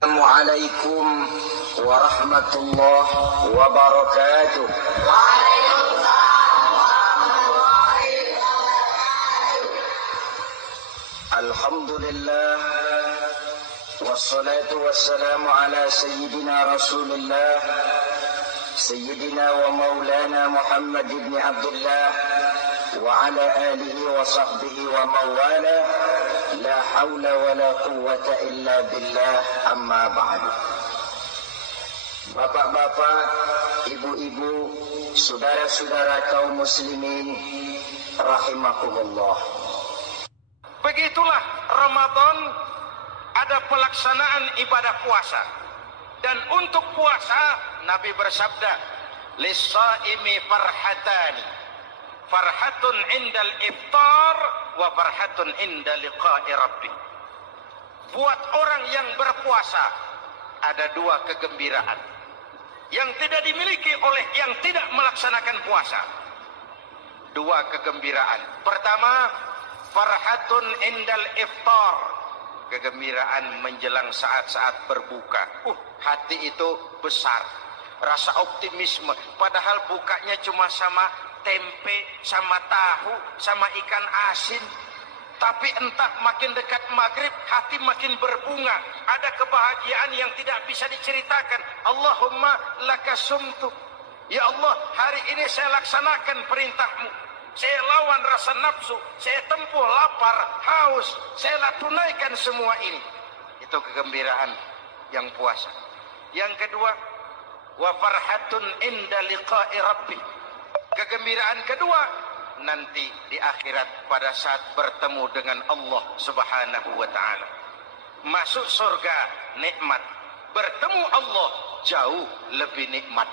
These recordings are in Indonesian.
Assalamualaikum warahmatullahi wabarakatuh. Alhamdulillah wassalatu wassalamu ala sayyidina Rasulillah sayyidina wa maulana Muhammad ibn Abdullah wa ala alihi wa sahbihi wa mawala. La hawla wa la quwwata illa billah, amma ba'du. Bapak-bapak, ibu-ibu, saudara-saudara kaum muslimin rahimakumullah. Begitulah Ramadan, ada pelaksanaan ibadah puasa. Dan untuk puasa Nabi bersabda, lis-shaimi farhatani, farhatun indal iftar wa farhatun inda liqa'i rabbi. Buat orang yang berpuasa ada dua kegembiraan yang tidak dimiliki oleh yang tidak melaksanakan puasa. Dua kegembiraan. Pertama, farhatun indal iftar, kegembiraan menjelang saat-saat berbuka. Hati itu besar, rasa optimisme, padahal bukanya cuma sama tempe, sama tahu, sama ikan asin. Tapi entah makin dekat maghrib hati makin berbunga. Ada kebahagiaan yang tidak bisa diceritakan. Allahumma laka sumtu. Ya Allah, hari ini saya laksanakan perintahmu. Saya lawan rasa nafsu, saya tempuh lapar, haus, saya tunaikan semua ini. Itu kegembiraan yang puasa. Yang kedua, wa farhatun inda liqa'i rabbi. Kegembiraan kedua nanti di akhirat pada saat bertemu dengan Allah Subhanahu wa taala. Masuk surga nikmat, bertemu Allah jauh lebih nikmat.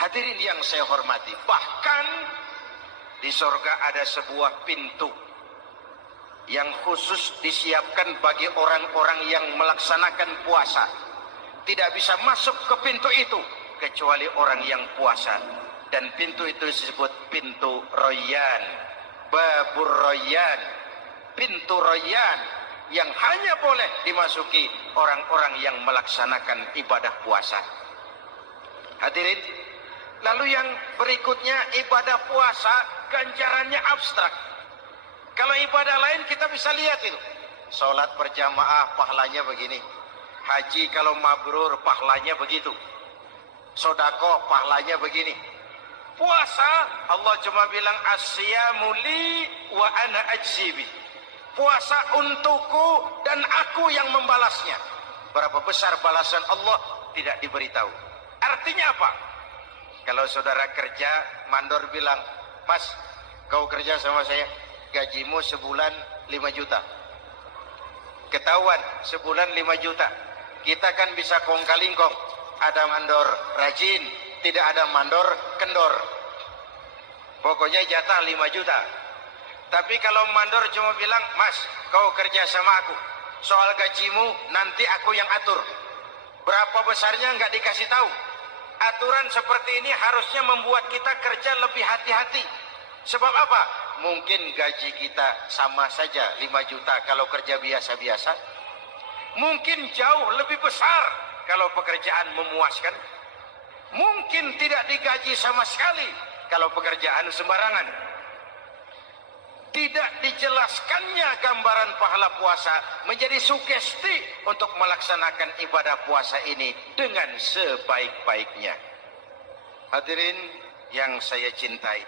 Hadirin yang saya hormati, bahkan di surga ada sebuah pintu yang khusus disiapkan bagi orang-orang yang melaksanakan puasa. Tidak bisa masuk ke pintu itu kecuali orang yang puasa. Dan pintu itu disebut pintu Rayyan, Babur Rayyan, pintu Rayyan yang hanya boleh dimasuki orang-orang yang melaksanakan ibadah puasa. Hadirin, lalu yang berikutnya ibadah puasa ganjarannya abstrak. Kalau ibadah lain kita bisa lihat itu. Salat berjamaah pahalanya begini. Haji kalau mabrur pahalanya begitu. Sedekah pahalanya begini. Puasa Allah cuma bilang as-siyamu li wa ana ajzibi. Puasa untukku dan aku yang membalasnya. Berapa besar balasan Allah tidak diberitahu. Artinya apa? Kalau saudara kerja, mandor bilang, "Mas, kau kerja sama saya, gajimu sebulan 5 juta." Ketahuan sebulan 5 juta. Kita kan bisa kong-kalingkong. Ada mandor rajin, tidak ada mandor kendor. Pokoknya jatah 5 juta. Tapi kalau mandor cuma bilang, "Mas, kau kerja sama aku, soal gajimu nanti aku yang atur." Berapa besarnya nggak dikasih tahu. Aturan seperti ini harusnya membuat kita kerja lebih hati-hati. Sebab apa? Mungkin gaji kita sama saja 5 juta kalau kerja biasa-biasa. Mungkin jauh lebih besar kalau pekerjaan memuaskan. Mungkin tidak digaji sama sekali kalau pekerjaan sembarangan. Tidak dijelaskannya gambaran pahala puasa menjadi sugesti untuk melaksanakan ibadah puasa ini dengan sebaik-baiknya. Hadirin yang saya cintai,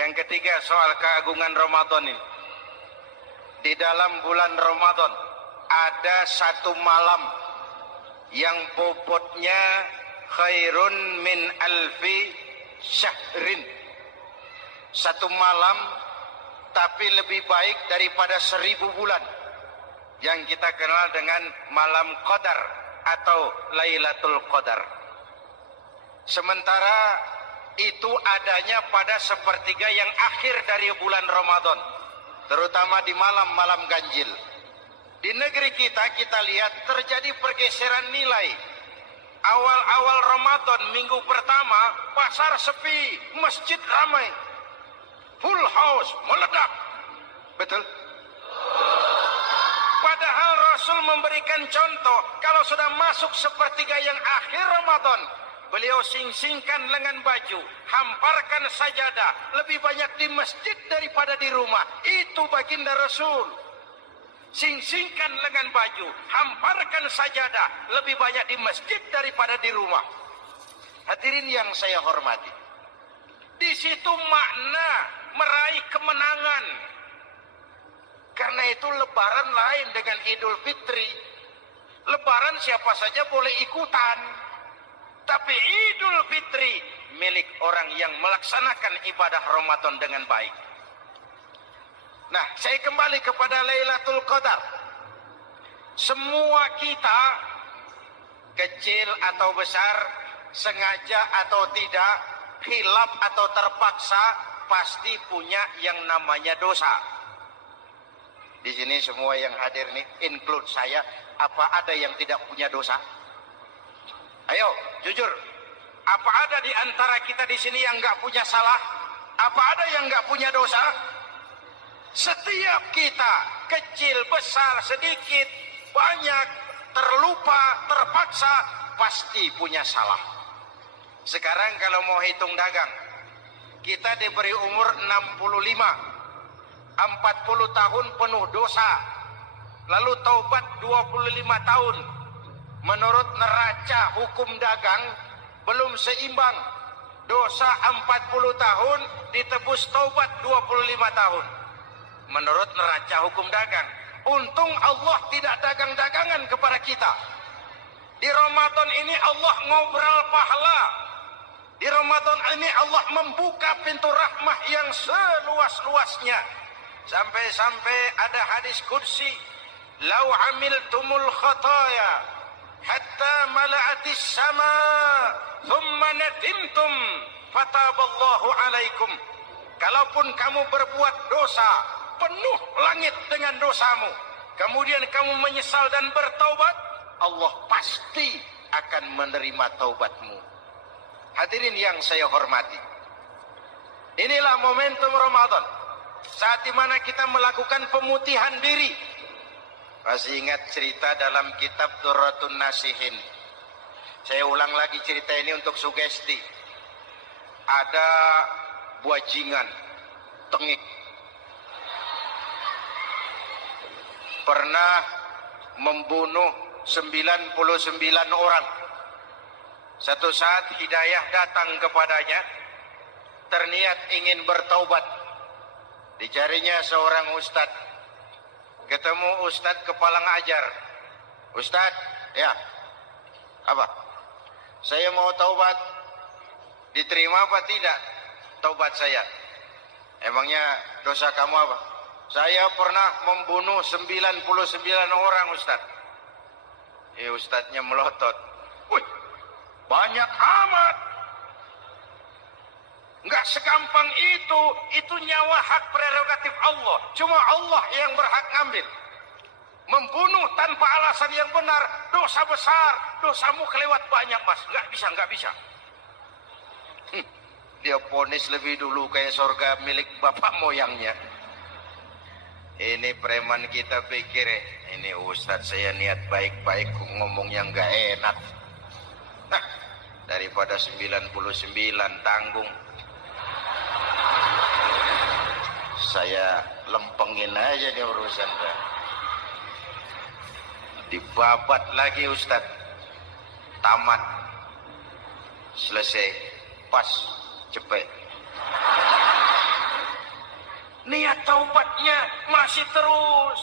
yang ketiga soal keagungan Ramadan ini. Di dalam bulan Ramadan ada satu malam yang bobotnya khairun min alfi syahrin. Satu malam tapi lebih baik daripada 1000 bulan, yang kita kenal dengan malam Qadar atau Lailatul Qadar. Sementara itu adanya pada sepertiga yang akhir dari bulan Ramadan, terutama di malam-malam ganjil. Di negeri kita lihat terjadi pergeseran nilai. Awal-awal Ramadan minggu pertama pasar sepi, masjid ramai, full house, meledak. Betul? Padahal Rasul memberikan contoh, kalau sudah masuk sepertiga yang akhir Ramadan, beliau sing-singkan lengan baju, hamparkan sajadah, lebih banyak di masjid daripada di rumah. Itu baginda Rasul. Sing-singkan lengan baju, hamparkan sajadah, lebih banyak di masjid daripada di rumah. Hadirin yang saya hormati, di situ makna meraih kemenangan. Karena itu lebaran lain dengan Idul Fitri. Lebaran siapa saja boleh ikutan. Tapi Idul Fitri milik orang yang melaksanakan ibadah Ramadan dengan baik. Nah, saya kembali kepada Lailatul Qadar. Semua kita, kecil atau besar, sengaja atau tidak, khilaf atau terpaksa, pasti punya yang namanya dosa. Di sini semua yang hadir nih, include saya, apa ada yang tidak punya dosa? Ayo, jujur. Apa ada di antara kita di sini yang nggak punya salah? Apa ada yang nggak punya dosa? Setiap kita, kecil, besar, sedikit, banyak, terlupa, terpaksa, pasti punya salah. Sekarang kalau mau hitung dagang, kita diberi umur 65, 40 tahun penuh dosa, lalu taubat 25 tahun. Menurut neraca hukum dagang, belum seimbang. Dosa 40 tahun ditebus taubat 25 tahun. Menurut neraca hukum dagang. Untung Allah tidak dagang-dagangan kepada kita. Di Ramadan ini Allah ngobrol pahala. Di Ramadan ini Allah membuka pintu rahmah yang seluas-luasnya. Sampai-sampai ada hadis qudsi, "Lau amiltumul khataya hatta mala'atis sama, thumma nadimtum, fataballahu alaikum." Kalaupun kamu berbuat dosa, penuh langit dengan dosamu, kemudian kamu menyesal dan bertaubat, Allah pasti akan menerima taubatmu. Hadirin yang saya hormati, inilah momentum Ramadan, saat dimana kita melakukan pemutihan diri. Masih ingat cerita dalam kitab Durratun Nasihin? Saya ulang lagi cerita ini untuk sugesti. Ada buajingan, tengik, pernah membunuh 99 orang. Satu saat hidayah datang kepadanya, terniat ingin bertaubat. Dicarinya seorang ustadz. Ketemu ustadz kepala ngajar. Ustadz, ya, apa? Saya mau taubat. Diterima apa tidak taubat saya? Emangnya dosa kamu apa? Saya pernah membunuh 99 orang, ustadz. Ustadznya melotot. Wih, banyak amat. Enggak segampang itu nyawa hak prerogatif Allah. Cuma Allah yang berhak ngambil. Membunuh tanpa alasan yang benar, dosa besar. Dosamu kelewat banyak, mas. Enggak bisa. Dia vonis lebih dulu kayak surga milik bapak moyangnya. Ini preman kita pikir, ini ustadz saya niat baik-baik ngomong yang enggak enak. Nah, daripada 99 tanggung, saya lempengin aja dia urusan. Dibabat lagi ustadz, tamat, selesai, pas, cepet. Niat taubatnya masih terus.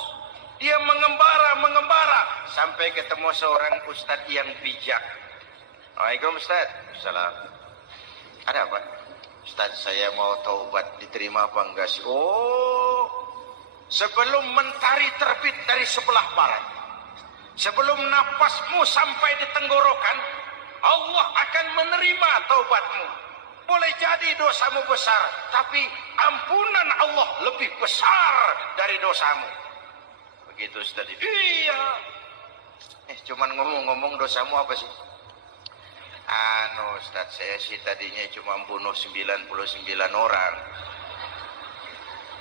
Dia mengembara sampai ketemu seorang ustadz yang bijak. Waalaikumsalam ustadz. Salam. Ada apa? Ustadz, saya mau taubat, diterima apa enggak sih? Oh, sebelum mentari terbit dari sebelah barat, sebelum napasmu sampai di tenggorokan, Allah akan menerima taubatmu. Boleh jadi dosamu besar, tapi ampunan Allah lebih besar dari dosamu. Begitu Ustaz. Iya. Cuman ngomong-ngomong dosamu apa sih? Ustaz, saya sih tadinya cuma bunuh 99 orang.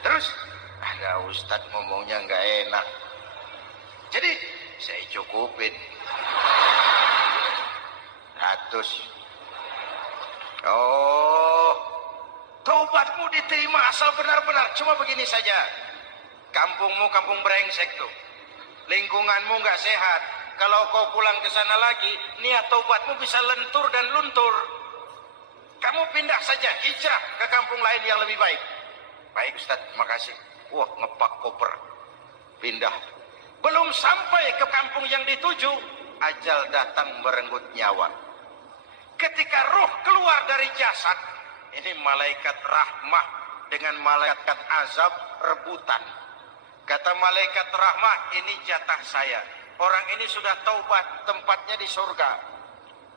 Terus ada Ustaz ngomongnya nggak enak. Jadi saya cukupin 100. Oh, taubatmu diterima asal benar-benar. Cuma begini saja, kampungmu kampung brengsek tuh, lingkunganmu nggak sehat. Kalau kau pulang ke sana lagi, niat taubatmu bisa lentur dan luntur. Kamu pindah saja, hijrah ke kampung lain yang lebih baik. Baik Ustaz, makasih. Wah, ngepak koper, pindah. Belum sampai ke kampung yang dituju, ajal datang merenggut nyawa. Ketika ruh keluar dari jasad, ini malaikat rahmah dengan malaikat azab rebutan. Kata malaikat rahmah, ini jatah saya. Orang ini sudah taubat, tempatnya di surga.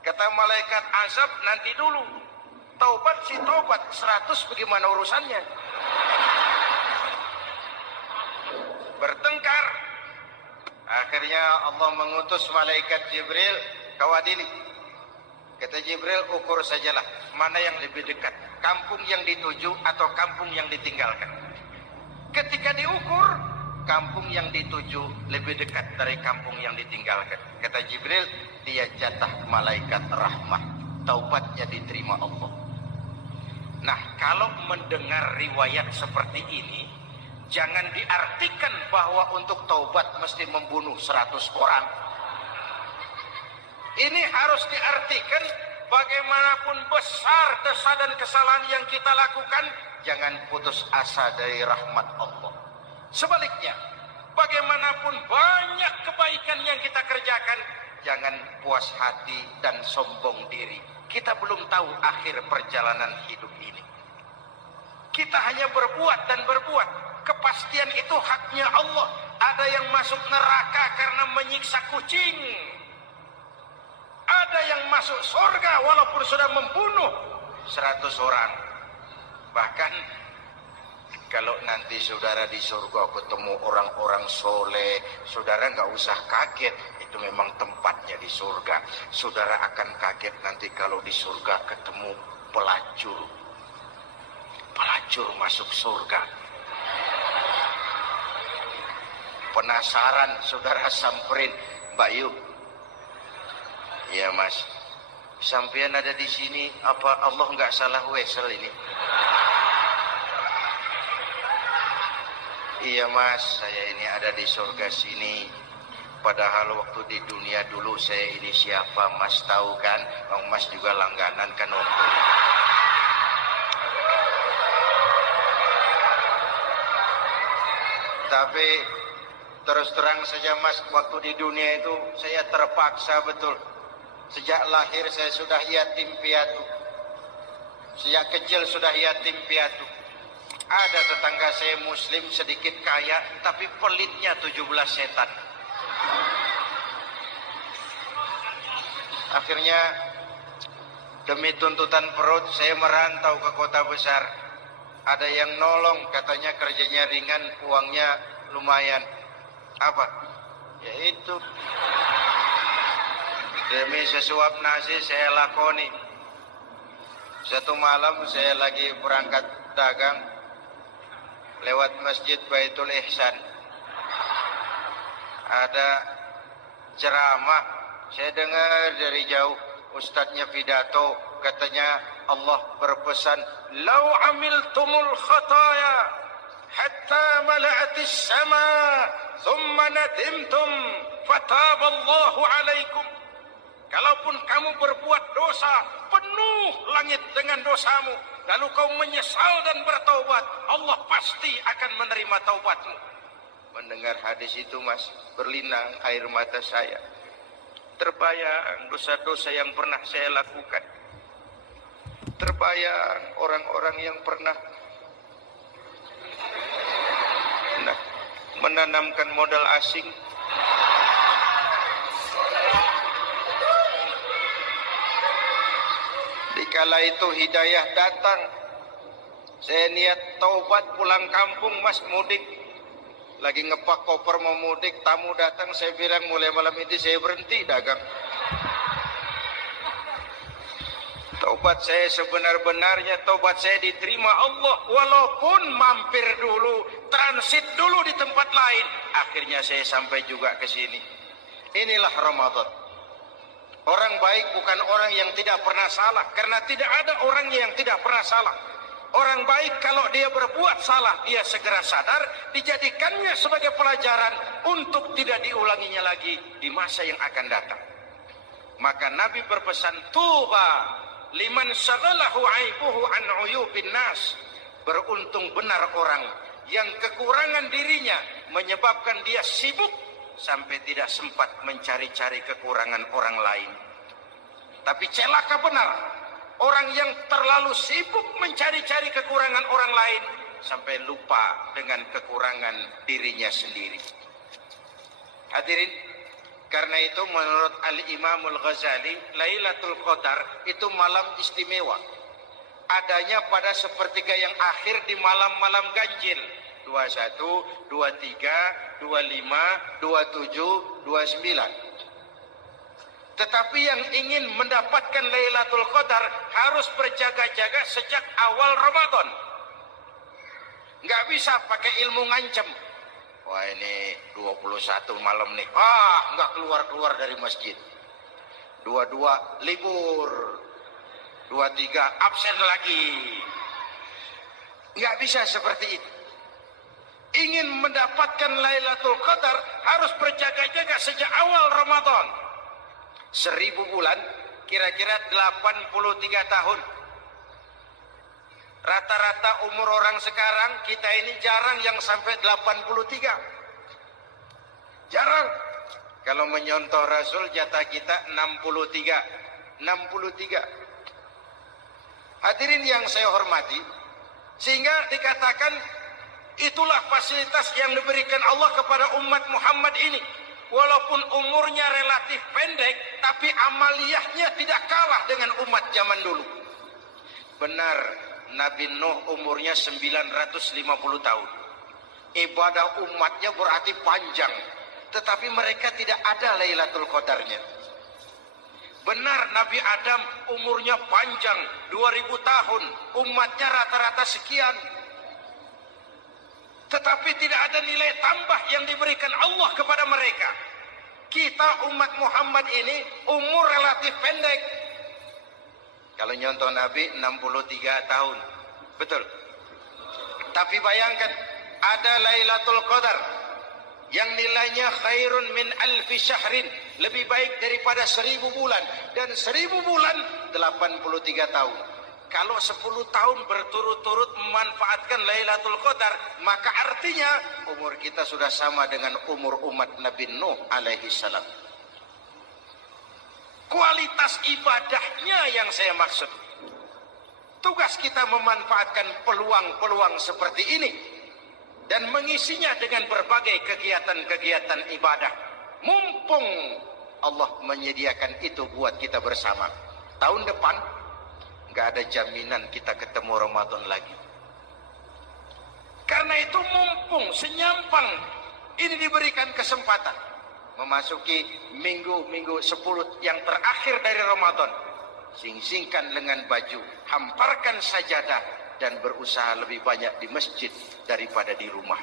Kata malaikat azab, nanti dulu. Taubat si taubat, 100 bagaimana urusannya? Bertengkar. Akhirnya Allah mengutus malaikat Jibril, kau adili. Kata Jibril, ukur sajalah mana yang lebih dekat, kampung yang dituju atau kampung yang ditinggalkan. Ketika diukur, kampung yang dituju lebih dekat dari kampung yang ditinggalkan. Kata Jibril, dia jatah malaikat rahmah, taubatnya diterima Allah. Nah, kalau mendengar riwayat seperti ini, jangan diartikan bahwa untuk taubat mesti membunuh 100 orang. Ini harus diartikan bagaimanapun besar dosa dan kesalahan yang kita lakukan, jangan putus asa dari rahmat Allah. Sebaliknya, bagaimanapun banyak kebaikan yang kita kerjakan, jangan puas hati dan sombong diri. Kita belum tahu akhir perjalanan hidup ini. Kita hanya berbuat dan berbuat. Kepastian itu haknya Allah. Ada yang masuk neraka karena menyiksa kucing. Ada yang masuk surga walaupun sudah membunuh 100 orang. Bahkan kalau nanti saudara di surga ketemu orang-orang soleh, saudara nggak usah kaget. Itu memang tempatnya di surga. Saudara akan kaget nanti kalau di surga ketemu pelacur. Pelacur masuk surga. Penasaran, saudara samperin, Mbak Yu. Ya Mas, sampean ada di sini, apa Allah nggak salah wesel ini? Iya Mas, saya ini ada di surga sini. Padahal waktu di dunia dulu saya ini siapa, Mas tahu kan? Bang Mas juga langganan kan waktu. Tapi terus terang saja Mas, waktu di dunia itu saya terpaksa betul. Sejak lahir saya sudah yatim piatu. Sejak kecil sudah yatim piatu. Ada tetangga saya muslim sedikit kaya, tapi pelitnya 17 setan. Akhirnya demi tuntutan perut saya merantau ke kota besar. Ada yang nolong, katanya kerjanya ringan, uangnya lumayan. Apa? Ya itu. Demi sesuap nasi saya lakoni. Satu malam saya lagi berangkat dagang, lewat masjid Baitul Ihsan. Ada ceramah, saya dengar dari jauh, ustadznya pidato, katanya Allah berpesan, "Lau amiltumul khataya hatta mala'atis sama, thumma nadimtum, fataballahu alaikum." Kalaupun kamu berbuat dosa, penuh langit dengan dosamu, lalu kau menyesal dan bertaubat, Allah pasti akan menerima taubatmu. Mendengar hadis itu Mas, berlinang air mata saya. Terbayang dosa-dosa yang pernah saya lakukan. Terbayang orang-orang yang pernah menanamkan modal asing. Dikala itu hidayah datang, saya niat taubat pulang kampung Mas, mudik. Lagi ngepak koper mau mudik, tamu datang, saya bilang mulai malam ini saya berhenti dagang. Taubat saya sebenar-benarnya, taubat saya diterima Allah. Walaupun mampir dulu, transit dulu di tempat lain, akhirnya saya sampai juga ke sini. Inilah Ramadan. Orang baik bukan orang yang tidak pernah salah, karena tidak ada orang yang tidak pernah salah. Orang baik kalau dia berbuat salah, dia segera sadar, dijadikannya sebagai pelajaran untuk tidak diulanginya lagi di masa yang akan datang. Maka Nabi berpesan, tuba liman syaghalahu aibuhu an uyubin nas. Beruntung benar orang yang kekurangan dirinya menyebabkan dia sibuk sampai tidak sempat mencari-cari kekurangan orang lain. Tapi celaka benar orang yang terlalu sibuk mencari-cari kekurangan orang lain sampai lupa dengan kekurangan dirinya sendiri. Hadirin, karena itu menurut Al-Imamul Ghazali, Lailatul Qadar itu malam istimewa. Adanya pada sepertiga yang akhir di malam-malam ganjil. 21, 23, 25, 27, 29. Tetapi yang ingin mendapatkan Lailatul Qadar harus berjaga-jaga sejak awal Ramadan. Nggak bisa pakai ilmu ngancem. Wah, ini 21 malam nih. Nggak keluar-keluar dari masjid. 22 libur. 23 absen lagi. Nggak bisa seperti itu. Ingin mendapatkan Lailatul Qadar harus berjaga-jaga sejak awal Ramadan. 1000 bulan, kira-kira 83 tahun. Rata-rata umur orang sekarang, kita ini jarang yang sampai 83. Jarang. Kalau menyontoh Rasul, jatah kita 63. 63. Hadirin yang saya hormati, sehingga dikatakan itulah fasilitas yang diberikan Allah kepada umat Muhammad ini. Walaupun umurnya relatif pendek, tapi amaliyahnya tidak kalah dengan umat zaman dulu. Benar, Nabi Nuh umurnya 950 tahun. Ibadah umatnya berarti panjang, tetapi mereka tidak ada Lailatul Qadarnya. Benar, Nabi Adam umurnya panjang, 2000 tahun, umatnya rata-rata sekian. Tetapi tidak ada nilai tambah yang diberikan Allah kepada mereka. Kita umat Muhammad ini umur relatif pendek. Kalau nyontoh Nabi 63 tahun. Betul. Tapi bayangkan, ada Lailatul Qadar yang nilainya khairun min alfi syahrin, lebih baik daripada 1000 bulan. Dan 1000 bulan 83 tahun. Kalau 10 tahun berturut-turut memanfaatkan Lailatul Qadar, maka artinya umur kita sudah sama dengan umur umat Nabi Nuh alaihi salam. Kualitas ibadahnya yang saya maksud. Tugas kita memanfaatkan peluang-peluang seperti ini dan mengisinya dengan berbagai kegiatan-kegiatan ibadah. Mumpung Allah menyediakan itu buat kita bersama. Tahun depan nggak ada jaminan kita ketemu Ramadan lagi. Karena itu mumpung senyampang ini diberikan kesempatan memasuki minggu-minggu 10 yang terakhir dari Ramadan, sing-singkan lengan baju, hamparkan sajadah dan berusaha lebih banyak di masjid daripada di rumah.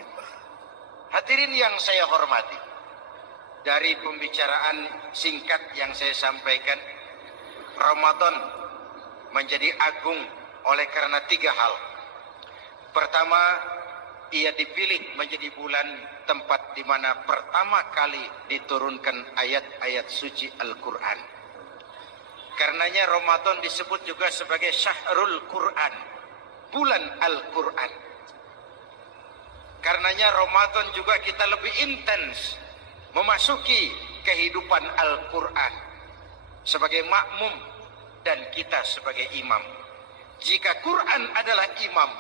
Hadirin yang saya hormati, dari pembicaraan singkat yang saya sampaikan, Ramadan menjadi agung oleh karena 3 hal. Pertama, ia dipilih menjadi bulan tempat di mana pertama kali diturunkan ayat-ayat suci Al-Quran. Karenanya Ramadan disebut juga sebagai Syahrul Quran, bulan Al-Quran. Karenanya Ramadan juga kita lebih intens memasuki kehidupan Al-Quran sebagai makmum dan kita sebagai imam. Jika Quran adalah imam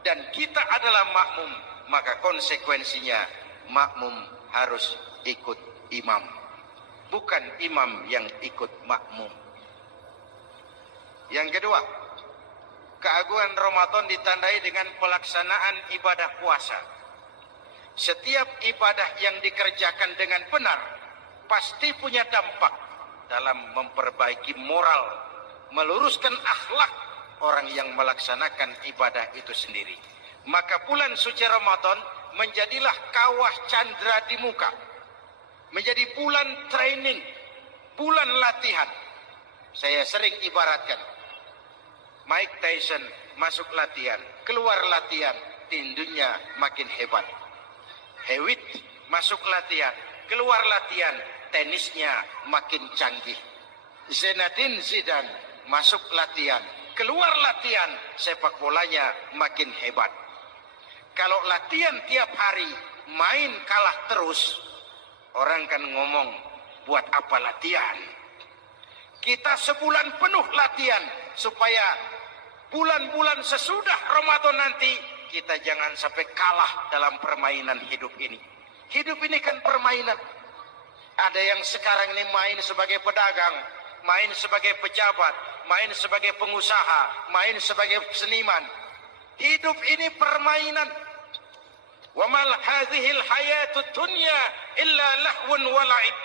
dan kita adalah makmum, maka konsekuensinya makmum harus ikut imam, bukan imam yang ikut makmum. Yang kedua, keagungan Ramadan ditandai dengan pelaksanaan ibadah puasa. Setiap ibadah yang dikerjakan dengan benar pasti punya dampak dalam memperbaiki moral, meluruskan akhlak orang yang melaksanakan ibadah itu sendiri. Maka bulan suci Ramadan menjadilah kawah candra di muka. menjadi bulan training, bulan latihan. Saya sering ibaratkan, Mike Tyson masuk latihan, keluar latihan, tinjunya makin hebat. Hewitt masuk latihan, keluar latihan, tenisnya makin canggih. Zinedine Zidane masuk latihan, keluar latihan, sepak bolanya makin hebat. Kalau latihan tiap hari, main kalah terus, orang kan ngomong, buat apa latihan? Kita sebulan penuh latihan supaya bulan-bulan sesudah Ramadan nanti kita jangan sampai kalah dalam permainan hidup ini. Hidup ini kan permainan. Ada yang sekarang ini main sebagai pedagang, main sebagai pejabat, main sebagai pengusaha, main sebagai seniman. Hidup ini permainan. Wa mal hadhil hayatud dunya illa lahwun wa la'ib.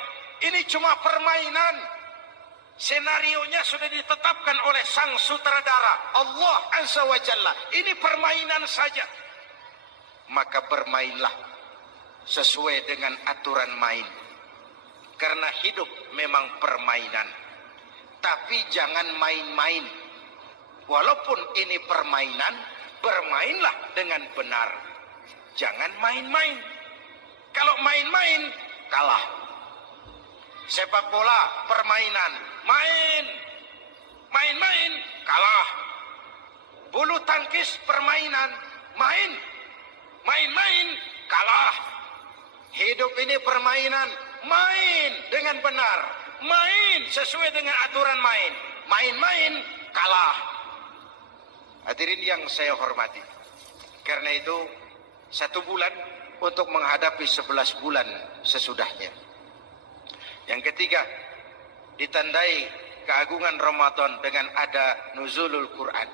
Ini cuma permainan. Senarionya sudah ditetapkan oleh sang sutradara Allah Azza wa Jalla. Ini permainan saja. Maka bermainlah sesuai dengan aturan main. Karena hidup memang permainan. Tapi jangan main-main. Walaupun ini permainan, bermainlah dengan benar. Jangan main-main. Kalau main-main, kalah. Sepak bola, permainan. Main-main, kalah. Bulu tangkis, permainan. Main-main, kalah. Hidup ini permainan. Main dengan benar. Main sesuai dengan aturan main. Main-main, kalah. Hadirin yang saya hormati. Karena itu, 1 bulan untuk menghadapi 11 bulan sesudahnya. Yang ketiga, ditandai keagungan Ramadan dengan ada nuzulul Quran.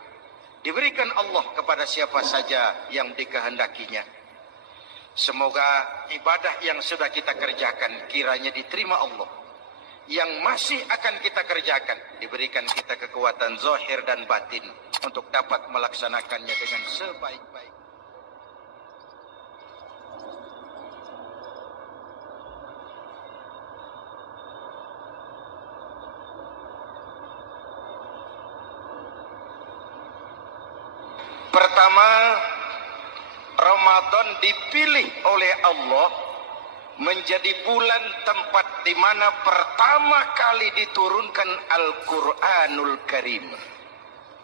Diberikan Allah kepada siapa saja yang dikehendakinya. Semoga ibadah yang sudah kita kerjakan kiranya diterima Allah. Yang masih akan kita kerjakan, diberikan kita kekuatan zahir dan batin untuk dapat melaksanakannya dengan sebaik-baik. Pertama, Ramadan dipilih oleh Allah menjadi bulan tempat di mana pertama kali diturunkan Al-Quranul Karim.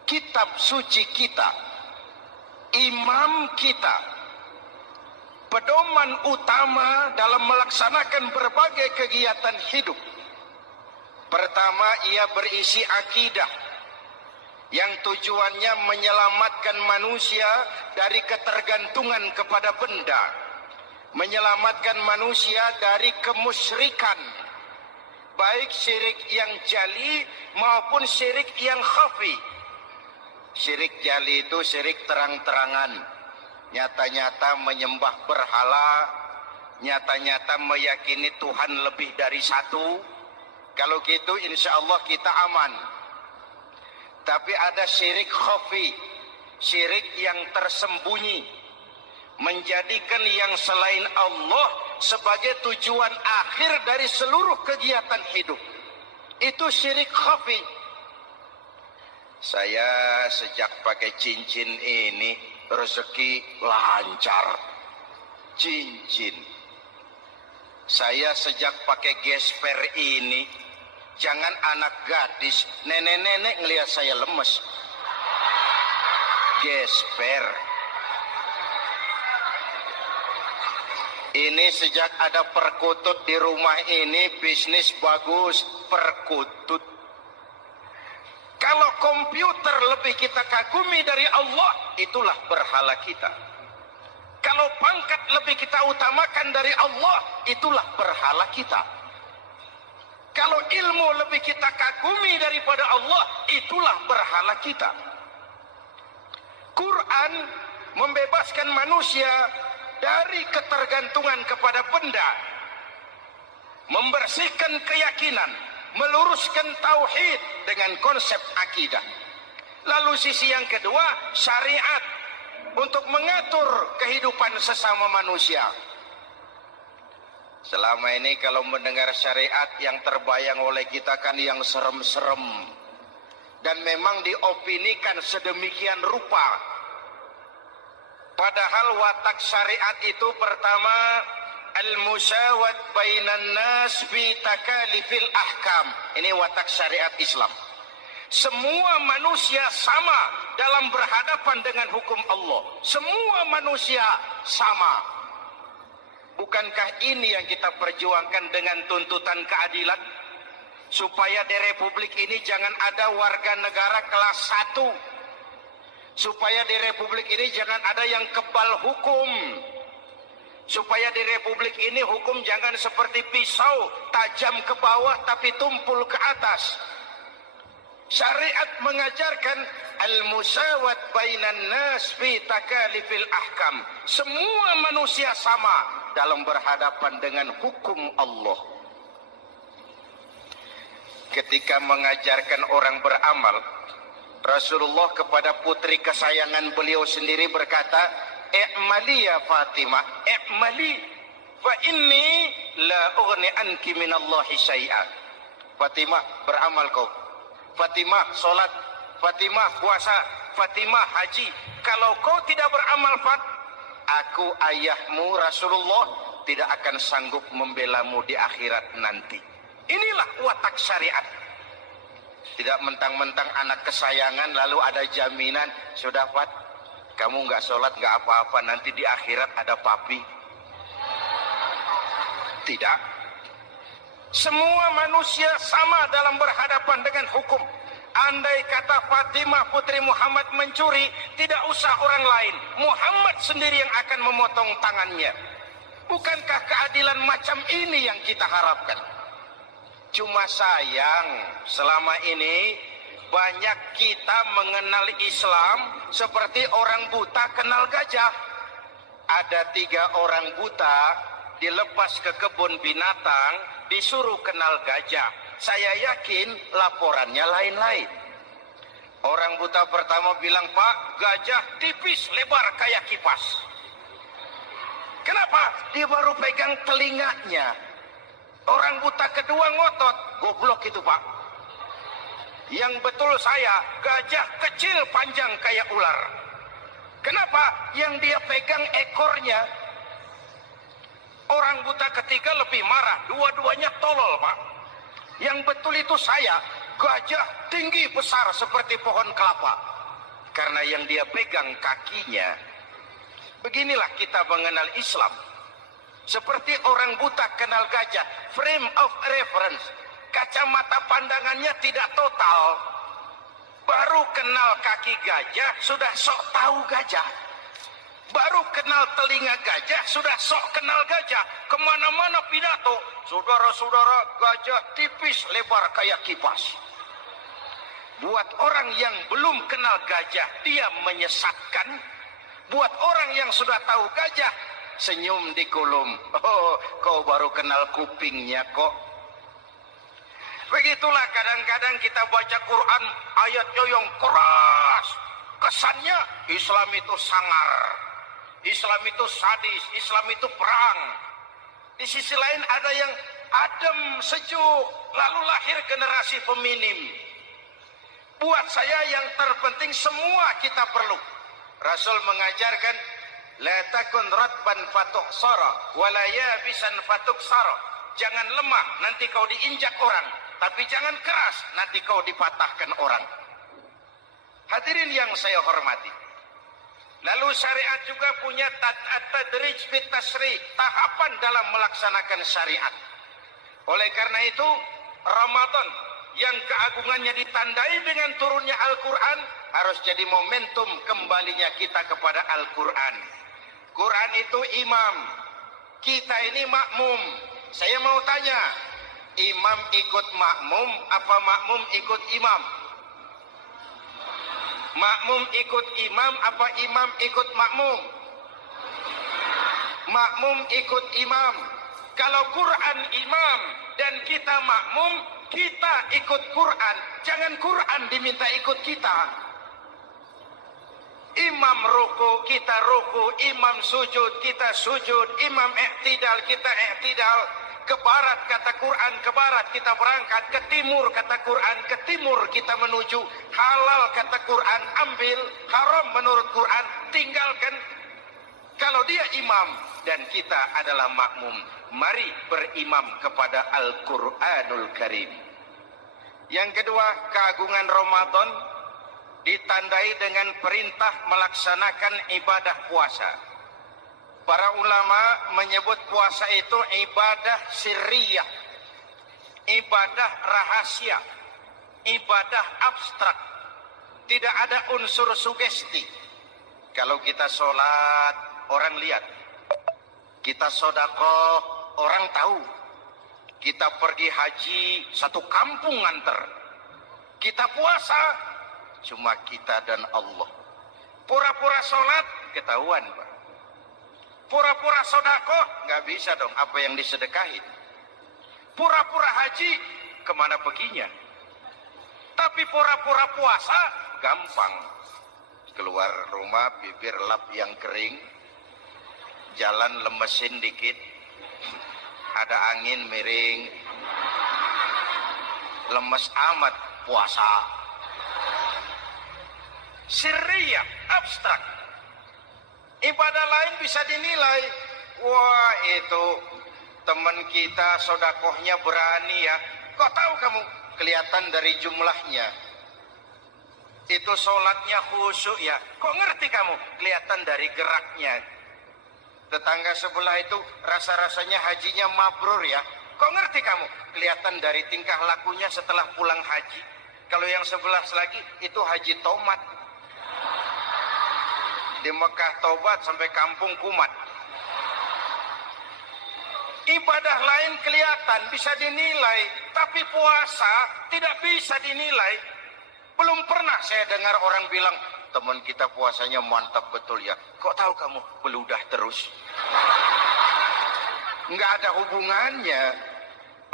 Kitab suci kita, imam kita, pedoman utama dalam melaksanakan berbagai kegiatan hidup. Pertama, ia berisi akidah yang tujuannya menyelamatkan manusia dari ketergantungan kepada benda, menyelamatkan manusia dari kemusyrikan, baik syirik yang jali maupun syirik yang khafi. Syirik jali itu syirik terang-terangan, nyata-nyata menyembah berhala, nyata-nyata meyakini Tuhan lebih dari satu. Kalau gitu insya Allah kita aman. Tapi ada syirik khafi, syirik yang tersembunyi, menjadikan yang selain Allah sebagai tujuan akhir dari seluruh kegiatan hidup. Itu syirik khafi. Saya sejak pakai cincin ini rezeki lancar. Cincin. Saya sejak pakai gesper ini, jangan anak gadis, nenek-nenek ngelihat saya lemes. Gesper. Ini sejak ada perkutut di rumah ini, bisnis bagus, perkutut. Kalau komputer lebih kita kagumi dari Allah, itulah berhala kita. Kalau pangkat lebih kita utamakan dari Allah, itulah berhala kita. Kalau ilmu lebih kita kagumi daripada Allah, itulah berhala kita. Quran membebaskan manusia dari ketergantungan kepada benda, membersihkan keyakinan, meluruskan tauhid dengan konsep akidah. Lalu sisi yang kedua, syariat untuk mengatur kehidupan sesama manusia. Selama ini kalau mendengar syariat yang terbayang oleh kita kan yang serem-serem. Dan memang diopinikan sedemikian rupa. Padahal watak syariat itu pertama, al-musawat bainan nas fi takalifil ahkam. Ini watak syariat Islam. Semua manusia sama dalam berhadapan dengan hukum Allah. Semua manusia sama. Bukankah ini yang kita perjuangkan dengan tuntutan keadilan? Supaya di Republik ini jangan ada warga negara kelas 1. Supaya di Republik ini jangan ada yang kebal hukum. Supaya di Republik ini hukum jangan seperti pisau, tajam ke bawah tapi tumpul ke atas. Syariat mengajarkan al-musawat bainan nas fi takalifil ahkam. Semua manusia sama dalam berhadapan dengan hukum Allah. Ketika mengajarkan orang beramal, Rasulullah kepada putri kesayangan beliau sendiri berkata, "I'mali ya Fatimah, i'mali fa inni la ughni anki minallahi syai'a." Fatimah, beramal kau. Fatimah, solat. Fatimah, puasa. Fatimah, haji. Kalau kau tidak beramal, aku ayahmu Rasulullah tidak akan sanggup membelamu di akhirat nanti. Inilah watak syariat. Tidak mentang-mentang anak kesayangan lalu ada jaminan, sudah Fat, kamu nggak sholat nggak apa-apa, nanti di akhirat ada papi. Tidak. Semua manusia sama dalam berhadapan dengan hukum. Andai kata Fatimah putri Muhammad mencuri, tidak usah orang lain, Muhammad sendiri yang akan memotong tangannya. Bukankah keadilan macam ini yang kita harapkan? Cuma sayang, selama ini banyak kita mengenal Islam seperti orang buta kenal gajah. Ada 3 orang buta dilepas ke kebun binatang, disuruh kenal gajah. Saya yakin laporannya lain-lain. Orang buta pertama bilang, "Pak, gajah tipis, lebar kayak kipas." Kenapa? Dia baru pegang telinganya. Orang buta kedua ngotot, "Goblok itu Pak. Yang betul saya, gajah kecil panjang kayak ular." Kenapa? Yang dia pegang ekornya. Orang buta ketiga lebih marah, dua-duanya tolol Pak. Yang betul itu saya, gajah tinggi besar seperti pohon kelapa. Karena yang dia pegang kakinya. Beginilah kita mengenal Islam. Seperti orang buta kenal gajah, frame of reference, kacamata pandangannya tidak total. Baru kenal kaki gajah, sudah sok tahu gajah. Baru kenal telinga gajah, sudah sok kenal gajah. Kemana-mana pidato, saudara-saudara, gajah tipis, lebar kayak kipas. Buat orang yang belum kenal gajah, dia menyesatkan. Buat orang yang sudah tahu gajah, senyum di kolom. "Oh, kau baru kenal kupingnya kok." Begitulah kadang-kadang kita baca Quran, ayatnya yang keras. Kesannya Islam itu sangar, Islam itu sadis, Islam itu perang. Di sisi lain ada yang adem, sejuk, lalu lahir generasi feminim. Buat saya yang terpenting semua kita perlu. Rasul mengajarkan, la takun ratban fatuksara wala yabisan fatuksara. Jangan lemah, nanti kau diinjak orang. Tapi jangan keras, nanti kau dipatahkan orang. Hadirin yang saya hormati. Lalu syariat juga punya at-tadrij fit tasri', tahapan dalam melaksanakan syariat. Oleh karena itu, Ramadan yang keagungannya ditandai dengan turunnya Al-Quran harus jadi momentum kembalinya kita kepada Al-Quran. Quran itu imam, kita ini makmum. Saya mau tanya, imam ikut makmum apa makmum ikut imam? Makmum ikut imam apa imam ikut makmum? Makmum ikut imam. Kalau Quran imam dan kita makmum, kita ikut Quran. Jangan Quran diminta ikut kita. Imam ruku, kita ruku. Imam sujud, kita sujud. Imam i'tidal, kita i'tidal. Ke barat kata Quran, ke barat kita berangkat. Ke timur kata Quran, ke timur kita menuju. Halal kata Quran, ambil. Haram menurut Quran, tinggalkan. Kalau dia imam dan kita adalah makmum, mari berimam kepada Al-Quranul Karim. Yang kedua, keagungan Ramadan ditandai dengan perintah melaksanakan ibadah puasa. Para ulama menyebut puasa itu ibadah sirriyah, ibadah rahasia, ibadah abstrak. Tidak ada unsur sugesti. Kalau kita sholat, orang lihat. Kita sedekah, orang tahu. Kita pergi haji, satu kampung nganter. Kita puasa, cuma kita dan Allah. Pura-pura sholat, ketahuan, Pak. Pura-pura sedekah, nggak bisa dong apa yang disedekahin. Pura-pura haji, kemana perginya? Tapi pura-pura puasa, gampang. Keluar rumah, bibir lap yang kering, jalan lemesin dikit, ada angin miring, lemes amat puasa. Sirriyah, abstrak. Ibadah lain bisa dinilai. Wah, itu teman kita sodakohnya berani ya. Kok tahu kamu? Kelihatan dari jumlahnya. Itu sholatnya khusyuk ya. Kok ngerti kamu? Kelihatan dari geraknya. Tetangga sebelah itu rasa-rasanya hajinya mabrur ya. Kok ngerti kamu? Kelihatan dari tingkah lakunya setelah pulang haji. Kalau yang sebelah lagi itu haji tomat. Di Mekah tobat sampai kampung kumat. Ibadah lain kelihatan, bisa dinilai. Tapi puasa tidak bisa dinilai. Belum pernah saya dengar orang bilang, teman kita puasanya mantap betul ya. Kok tahu kamu? Beludah terus. Nggak ada hubungannya.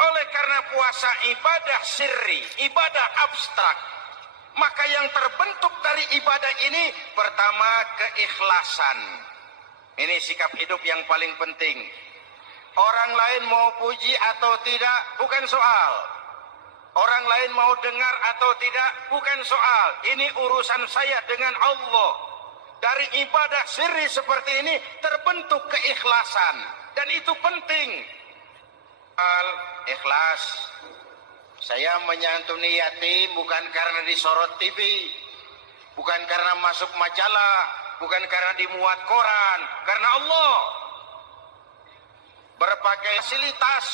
Oleh karena puasa ibadah sirri, ibadah abstrak. Maka yang terbentuk dari ibadah ini, pertama keikhlasan. Ini sikap hidup yang paling penting. Orang lain mau puji atau tidak, bukan soal. Orang lain mau dengar atau tidak, bukan soal. Ini urusan saya dengan Allah. Dari ibadah sirri seperti ini, terbentuk keikhlasan. Dan itu penting. Ikhlas. Saya menyantuni yatim bukan karena disorot TV, bukan karena masuk majalah, bukan karena dimuat koran, karena Allah. Berbagai fasilitas.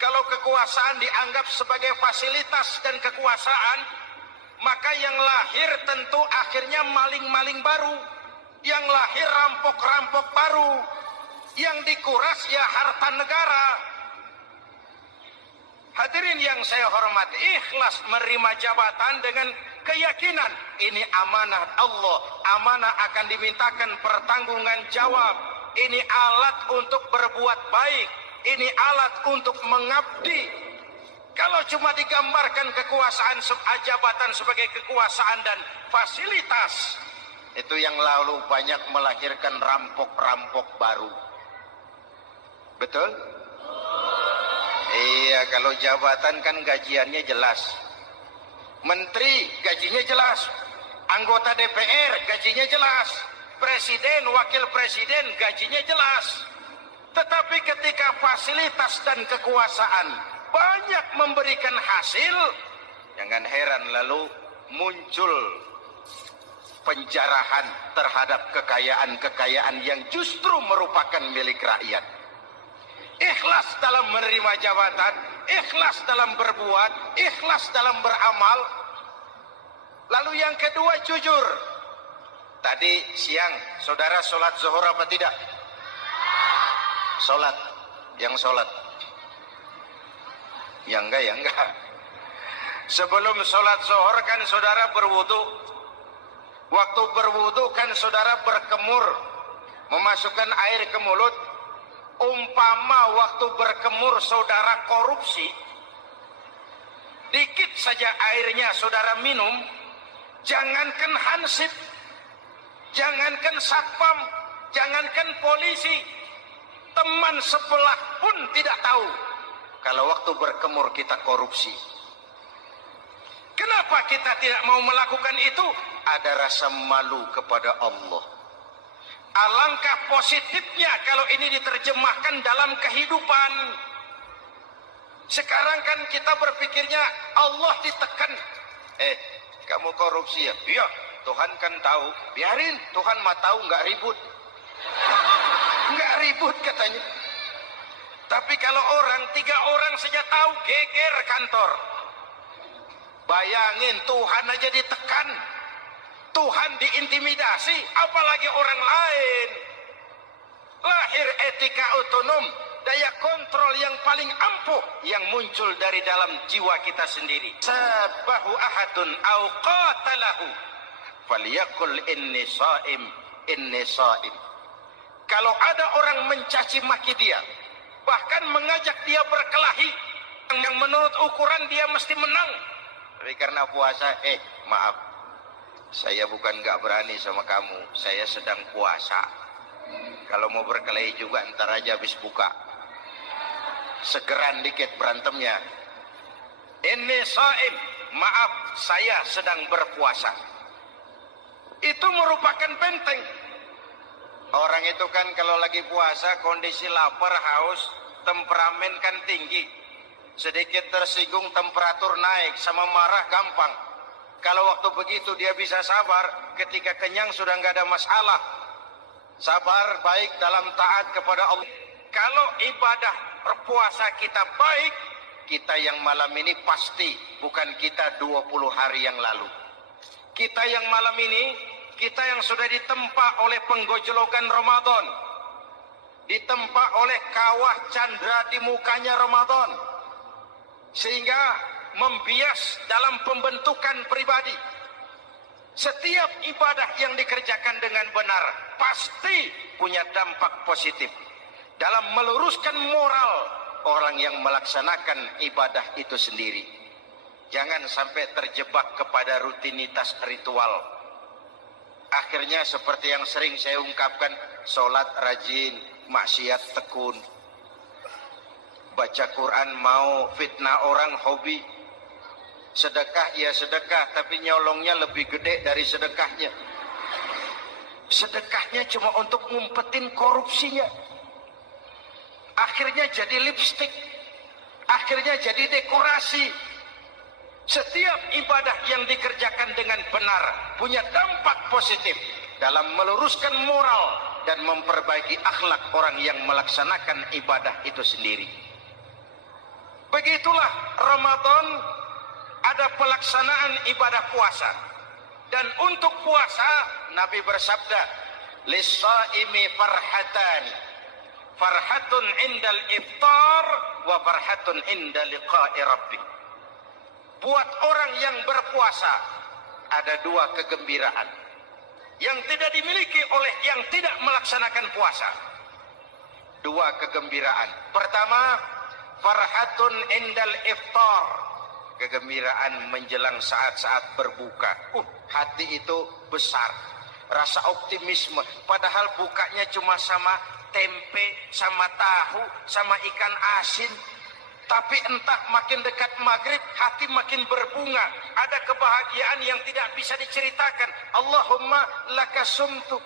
Kalau kekuasaan dianggap sebagai fasilitas dan kekuasaan, maka yang lahir tentu akhirnya maling-maling baru, yang lahir rampok-rampok baru, yang dikuras ya harta negara. Hadirin yang saya hormati, ikhlas menerima jabatan dengan keyakinan ini amanah Allah, amanah akan dimintakan pertanggungan jawab. Ini alat untuk berbuat baik, ini alat untuk mengabdi. Kalau cuma digambarkan kekuasaan jabatan sebagai kekuasaan dan fasilitas, itu yang lalu banyak melahirkan rampok-rampok baru. Betul? Iya, kalau jabatan kan gajiannya jelas. Menteri gajinya jelas. Anggota DPR gajinya jelas. Presiden, wakil presiden gajinya jelas. Tetapi ketika fasilitas dan kekuasaan banyak memberikan hasil, jangan heran lalu muncul penjarahan terhadap kekayaan-kekayaan yang justru merupakan milik rakyat. Ikhlas dalam menerima jabatan, ikhlas dalam berbuat, ikhlas dalam beramal. Lalu yang kedua, jujur. Tadi siang saudara sholat zuhur apa tidak? Sholat. Yang sholat? Ya enggak. Sebelum sholat zuhur kan saudara berwudu. Waktu berwudu kan saudara berkemur, memasukkan air ke mulut. Umpama waktu berkemur saudara korupsi, dikit saja airnya saudara minum, jangankan hansip, Jangankan satpam, jangankan polisi, teman sebelah pun tidak tahu kalau waktu berkemur kita korupsi. Kenapa kita tidak mau melakukan itu? Ada rasa malu kepada Allah. Alangkah positifnya kalau ini diterjemahkan dalam kehidupan. Sekarang kan kita berpikirnya Allah ditekan. Kamu korupsi ya? Iya, Tuhan kan tahu. Biarin, Tuhan mah tahu, nggak ribut. Nggak ribut katanya. Tapi kalau orang, 3 orang saja tahu, geger kantor. Bayangin, Tuhan aja ditekan, Tuhan diintimidasi, apalagi orang lain. Lahir etika otonom, daya kontrol yang paling ampuh yang muncul dari dalam jiwa kita sendiri. Sabahu ahadun au qatalahu falyaqul inni shaim, inni shaim. Kalau ada orang mencaci maki dia, bahkan mengajak dia berkelahi yang menurut ukuran dia mesti menang, tapi karena puasa, maaf, saya bukan gak berani sama kamu, saya sedang puasa. Kalau mau berkelahi juga ntar aja habis buka, segeran dikit berantemnya. Inni shaim, maaf, saya sedang berpuasa. Itu merupakan benteng. Orang itu kan kalau lagi puasa kondisi lapar, haus, temperamen kan tinggi. Sedikit tersinggung temperatur naik, sama marah gampang. Kalau waktu begitu dia bisa sabar, ketika kenyang sudah nggak ada masalah. Sabar baik dalam taat kepada Allah. Kalau ibadah berpuasa kita baik, kita yang malam ini pasti bukan kita 20 hari yang lalu. Kita yang malam ini, kita yang sudah ditempa oleh penggojolokan Ramadan, ditempa oleh kawah candra di mukanya Ramadan, sehingga membias dalam pembentukan pribadi. Setiap ibadah yang dikerjakan dengan benar pasti punya dampak positif dalam meluruskan moral orang yang melaksanakan ibadah itu sendiri. Jangan sampai terjebak kepada rutinitas ritual. Akhirnya seperti yang sering saya ungkapkan, sholat rajin, maksiat tekun. Baca Quran mau, fitnah orang hobi. Sedekah ya sedekah, tapi nyolongnya lebih gede dari sedekahnya. Sedekahnya cuma untuk ngumpetin korupsinya. Akhirnya jadi lipstik, akhirnya jadi dekorasi. Setiap ibadah yang dikerjakan dengan benar punya dampak positif dalam meluruskan moral dan memperbaiki akhlak orang yang melaksanakan ibadah itu sendiri. Begitulah Ramadan, ada pelaksanaan ibadah puasa. Dan untuk puasa Nabi bersabda, lis-shaimi farhatani, farhatun indal iftar wa farhatun inda liqa'i rabbih. Buat orang yang berpuasa ada 2 kegembiraan yang tidak dimiliki oleh yang tidak melaksanakan puasa. 2 kegembiraan. Pertama, farhatun indal iftar, kegembiraan menjelang saat-saat berbuka. Hati itu besar, rasa optimisme, padahal bukanya cuma sama tempe, sama tahu, sama ikan asin. Tapi entah makin dekat maghrib hati makin berbunga, ada kebahagiaan yang tidak bisa diceritakan. Allahumma lakasumtu,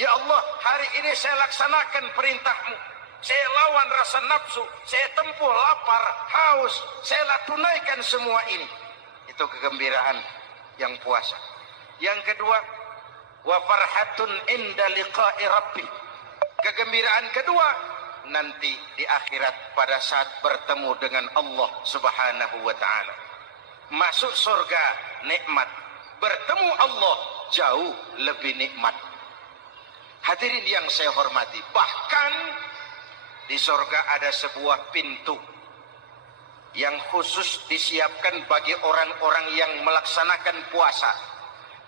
ya Allah hari ini saya laksanakan perintahmu, saya lawan rasa nafsu, saya tempuh lapar, haus, saya tunaikan semua ini. Itu kegembiraan yang puasa. Yang kedua, wa farhatun inda liqa'i rabbi, kegembiraan kedua nanti di akhirat pada saat bertemu dengan Allah Subhanahu wa ta'ala. Masuk surga nikmat, bertemu Allah jauh lebih nikmat. Hadirin yang saya hormati, bahkan di surga ada sebuah pintu yang khusus disiapkan bagi orang-orang yang melaksanakan puasa.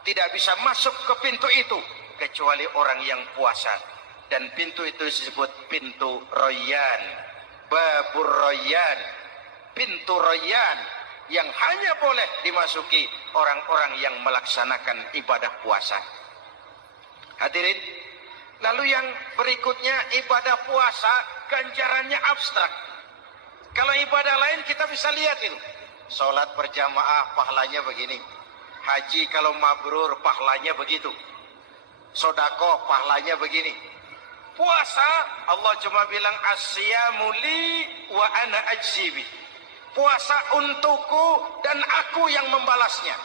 Tidak bisa masuk ke pintu itu kecuali orang yang puasa. Dan pintu itu disebut pintu Rayyan, Babur Rayyan, pintu Rayyan yang hanya boleh dimasuki orang-orang yang melaksanakan ibadah puasa. Hadirin, lalu yang berikutnya ibadah puasa, ganjarannya abstrak. Kalau ibadah lain kita bisa lihat itu. Sholat berjamaah pahalanya begini. Haji kalau mabrur pahalanya begitu. Sedekah pahalanya begini. Puasa Allah cuma bilang as-siyamu li wa ana ajzibi. Puasa untukku dan aku yang membalasnya.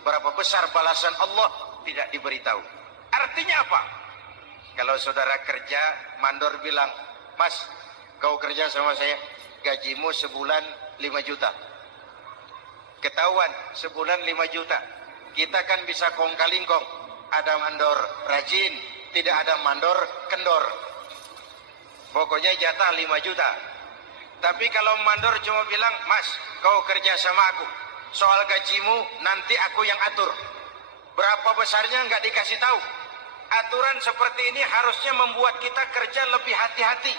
Berapa besar balasan Allah tidak diberitahu. Artinya apa? Kalau saudara kerja, mandor bilang, "Mas, kau kerja sama saya, gajimu sebulan 5 juta." Ketahuan sebulan 5 juta. Kita kan bisa kong kaling kong. Ada mandor rajin, tidak ada mandor kendor. Pokoknya jatah 5 juta. Tapi kalau mandor cuma bilang, "Mas, kau kerja sama aku. Soal gajimu nanti aku yang atur." Berapa besarnya nggak dikasih tahu. Aturan seperti ini harusnya membuat kita kerja lebih hati-hati.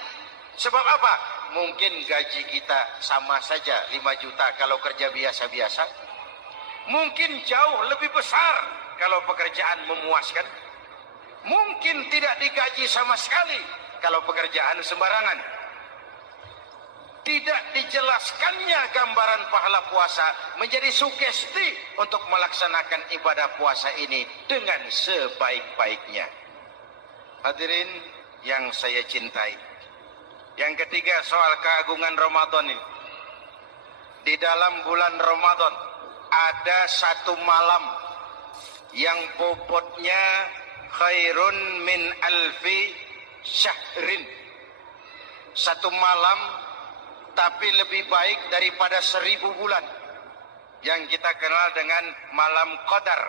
Sebab apa? Mungkin gaji kita sama saja 5 juta kalau kerja biasa-biasa. Mungkin jauh lebih besar kalau pekerjaan memuaskan. Mungkin tidak digaji sama sekali kalau pekerjaan sembarangan. Tidak dijelaskannya gambaran pahala puasa menjadi sugesti untuk melaksanakan ibadah puasa ini dengan sebaik-baiknya. Hadirin yang saya cintai, yang ketiga soal keagungan Ramadan ini. Di dalam bulan Ramadan ada satu malam yang bobotnya khairun min alfi syahrin. Satu malam tapi lebih baik daripada 1000 bulan, yang kita kenal dengan malam Qadar.